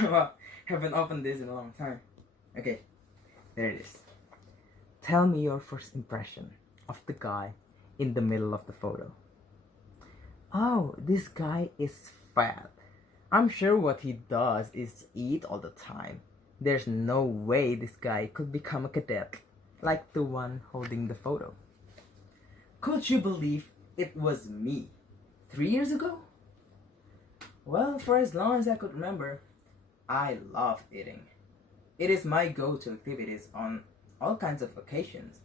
Well, haven't opened this in a long time. Okay, there it is. Tell me your first impression of the guy in the middle of the photo. Oh, this guy is fat. I'm sure what he does is eat all the time. There's no way this guy could become a cadet like the one holding the photo. Could you believe it was me 3 years ago? Well, for as long as I could remember, I love eating. It is my go-to activities on all kinds of occasions.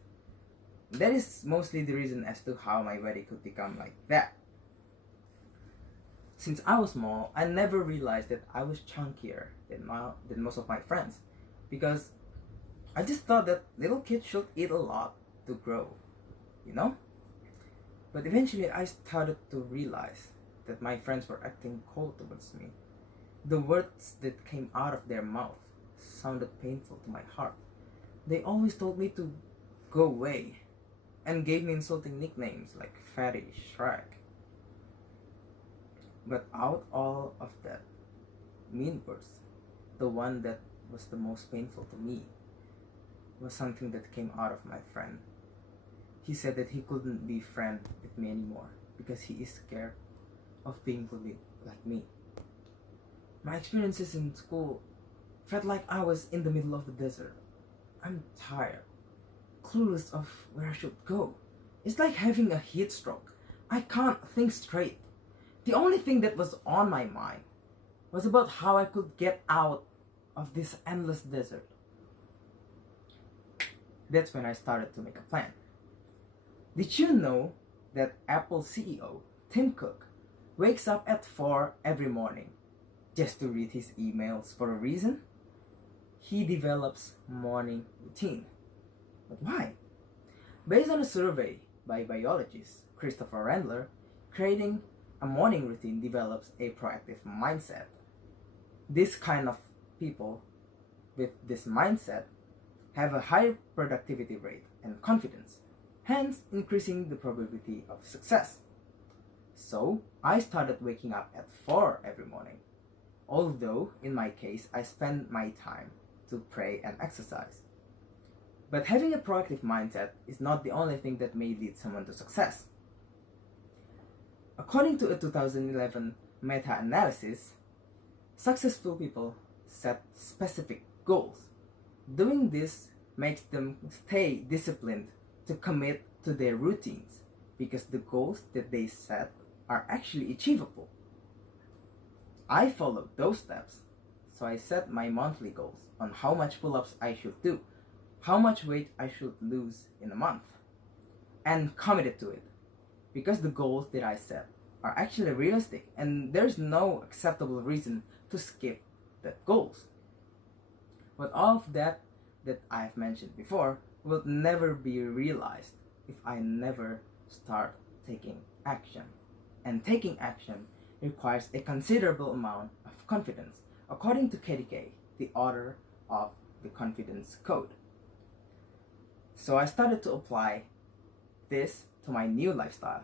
That is mostly the reason as to how my body could become like that. Since I was small, I never realized that I was chunkier than most of my friends, because I just thought that little kids should eat a lot to grow, you know? But eventually I started to realize that my friends were acting cold towards me. The words that came out of their mouth sounded painful to my heart. They always told me to go away and gave me insulting nicknames like Fatty, Shrek. But out all of that mean words, the one that was the most painful to me was something that came out of my friend. He said that he couldn't be friend with me anymore because he is scared of being bullied like me. My experiences in school felt like I was in the middle of the desert. I'm tired, clueless of where I should go. It's like having a heat stroke. I can't think straight. The only thing that was on my mind was about how I could get out of this endless desert. That's when I started to make a plan. Did you know that Apple CEO Tim Cook wakes up at 4 every morning just to read his emails for a reason? He develops morning routine. But why? Based on a survey by biologist Christopher Randler, creating a morning routine develops a proactive mindset. This kind of people with this mindset have a higher productivity rate and confidence, hence increasing the probability of success. So I started waking up at 4 every morning. Although in my case I spend my time to pray and exercise. But having a proactive mindset is not the only thing that may lead someone to success. According to a 2011 meta-analysis, successful people set specific goals. Doing this makes them stay disciplined to commit to their routines because the goals that they set are actually achievable. I followed those steps, so I set my monthly goals on how much pull-ups I should do, how much weight I should lose in a month, and committed to it because the goals that I set are actually realistic and there's no acceptable reason to skip that goals. But all of that I've mentioned before will never be realized if I never start taking action. And taking action requires a considerable amount of confidence, according to KDK, the author of the Confidence Code. So I started to apply this to my new lifestyle.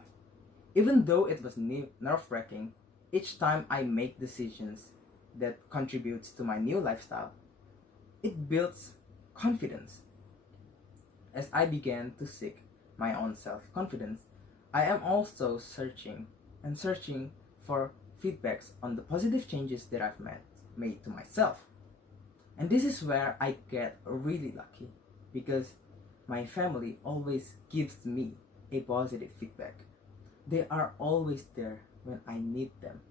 Even though it was nerve-wracking, each time I make decisions that contributes to my new lifestyle, it builds confidence. As I began to seek my own self-confidence, I am also searching for feedbacks on the positive changes that I've made to myself. And this is where I get really lucky because my family always gives me a positive feedback. They are always there when I need them.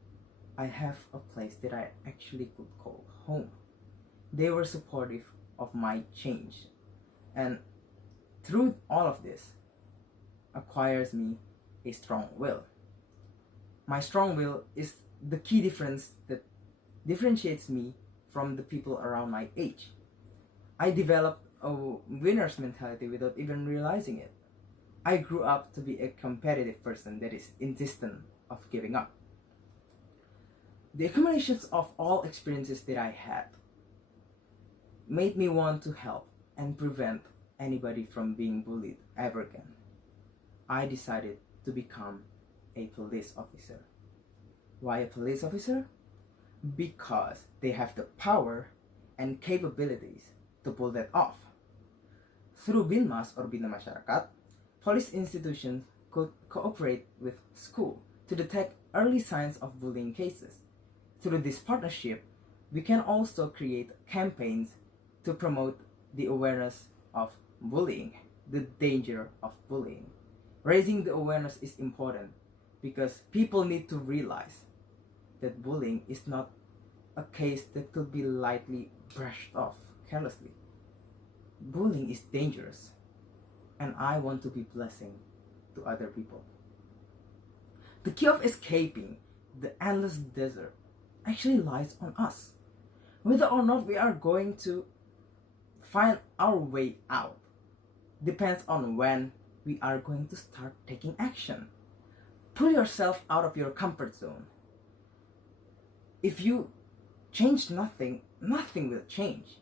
I have a place that I actually could call home. They were supportive of my change. And through all of this acquires me a strong will. My strong will is the key difference that differentiates me from the people around my age. I developed a winner's mentality without even realizing it. I grew up to be a competitive person that is insistent of giving up. The accumulations of all experiences that I had made me want to help and prevent anybody from being bullied ever again. I decided to become a police officer. Why a police officer? because they have the power and capabilities to pull that off. Through Binmas or Bina Masyarakat, police institutions could cooperate with school to detect early signs of bullying cases. Through this partnership, we can also create campaigns to promote the awareness of bullying, the danger of bullying. Raising the awareness is important because people need to realize that bullying is not a case that could be lightly brushed off carelessly. Bullying is dangerous, and I want to be blessing to other people. The key of escaping the endless desert actually lies on us. Whether or not we are going to find our way out depends on when we are going to start taking action. Pull yourself out of your comfort zone. If you change nothing, nothing will change.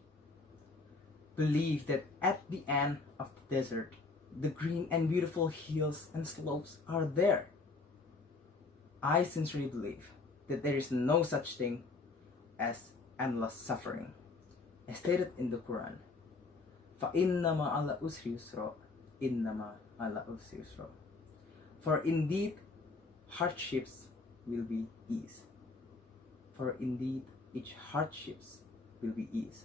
Believe that at the end of the desert, the green and beautiful hills and slopes are there. I sincerely believe that there is no such thing as endless suffering. As stated in the Quran, فَإِنَّ مَعَ الْعُسْرِ يُسْرًا إِنَّ مَعَ الْعُسْرِ يُسْرًا. For indeed, hardships will be ease. For indeed, each hardships will be ease.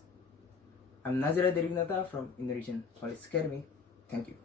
I'm Nazzer from Indonesian Police Academy. Thank you.